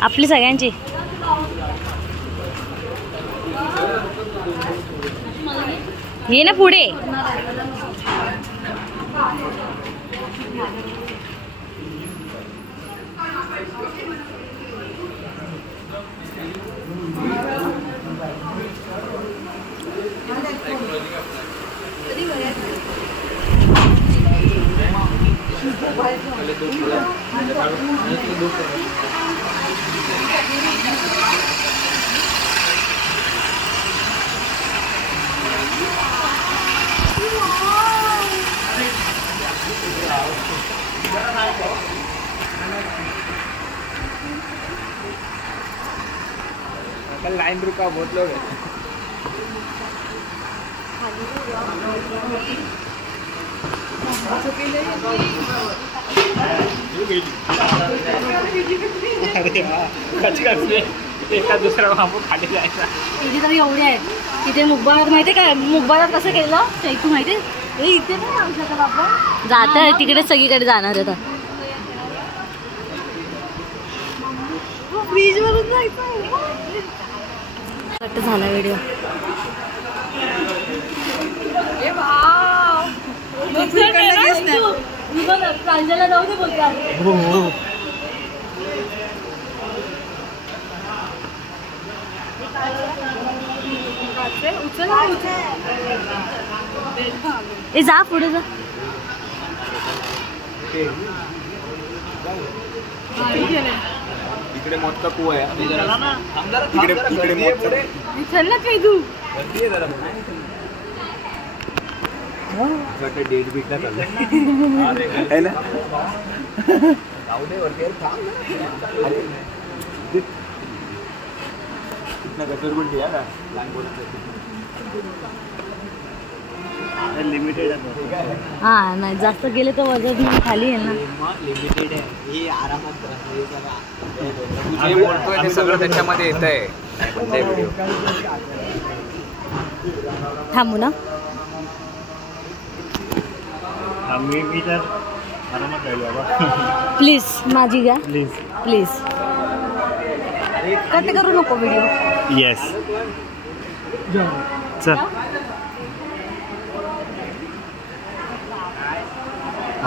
आपली सगळ्यांची ये ना पुढे. लाइन रुका, बहुत लोग हैं. एका दुसरा बांबू खाली जायचा. इथे तरी एवढे आहेत. तिथे मुगबारात माहितीये का, मुगबारात कसं केलं शैकू माहितीये. इथे पण जाऊ शकत आपण. जात आहे तिकडे, सगळीकडे जाणार आहे. फ्रीज वरून जायचं. कट झाला व्हिडिओ. प्रांजला जाऊ दे बोलतात. ए जा पुढे जा. इकडे मोठा कुवा आहे. इकडे मोठा. चल ना तू. डेट बीटला चाललंय है ना. लिमिटेड हा नाही जास्त गेले तर वजन खाली आहे ना. लिमिटेड आहे ही. आरामात जे बोलतोय ते सगळं त्याच्यामध्ये येत आहे. थांबू ना. मी तर आरामात राहील बाबा. प्लीज माझी घ्या प्लीज प्लीज. कट करू नको व्हिडिओ. येस चल.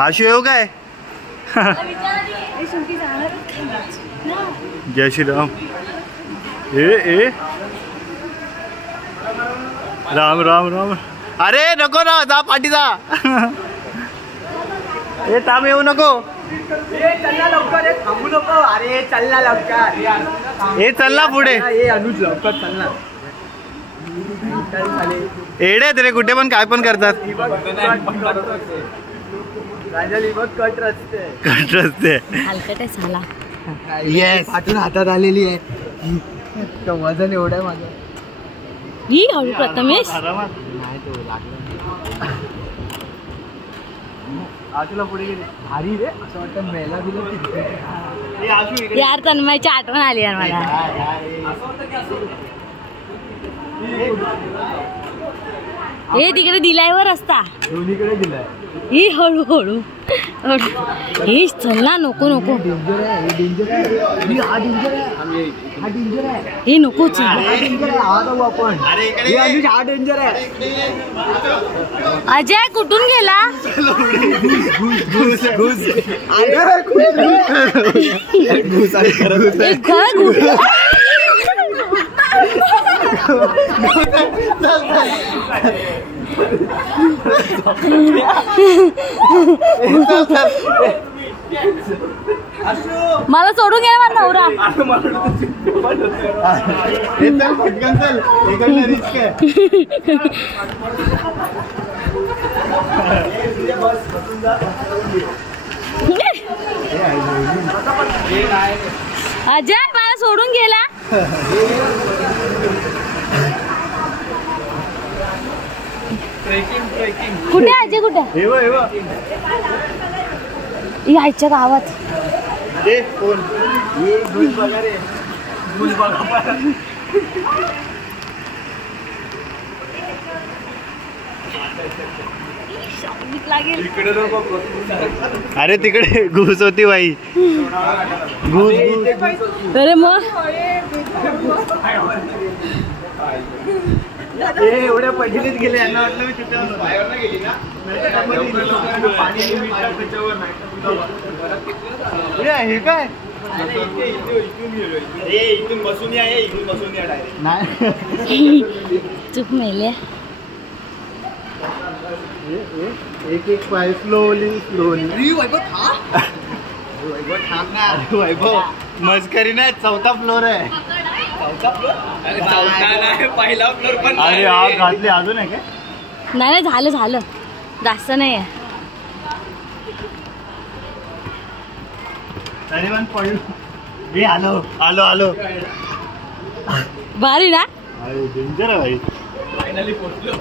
आशू येऊ काय. जय श्रीराम. ए राम राम राम. अरे नको ना, जा पाठी जा. ए थांब, येऊ नको. चल लवकर. थांबू नको. अरे चल ना लवकर. ए चल ना पुढे. अनुज लवकर चल ना. एडे तरी कुठे पण काय पण करतात. कट रस्ते. कट रस्ते. हलकट आहे साला. येस. पाठून हातात आलेली आहे. वजन एवढं आहे माझं. ही हळू प्रथमेश. नाही तो लागला. आजूला पुढे गेली. भारी रे. असं वाटतं मेला दिलं. यार तन्मयची आठवण आली यार मला. हे तिकडे दिलायवर रस्ता. दोन्हीकडे दिलाय. ही हळू हळू हे चल ना. नको नको. डेंजर आहे. डेंजर आहे. हा डेंजर आहे. हा डेंजर आहे. हे नको चल. हा डेंजर आहे. हा जाऊ आपण. अनुज हा डेंजर आहे. अजय कुठून गेला. मला सोडून गेला माझा नवरा. अजय मला सोडून गेला. कुठे अजय कुठे यायच्या गावात. भीक लागेल. अरे तिकडे घुस होती बाई. घुस अरे मग एवढ्या पहिलेच गेले यांना वाटलं मी तिथे गेली ना हे काय इथून बसून या इथून बसून या डायरेक्ट नाही. चूक मेले. एक पाय स्लोली वैभव मस्करी नाही. 4था फ्लोर आहे. पहिला फ्लोर पण अरे आग घातली अजून आहे काय? नाही झालं झालं जास्त नाही आहे. तरी पण पडलो. मी आलो आलो आलो. भारी ना. डेंजर आहे भाई. फायनली पोहोचलो.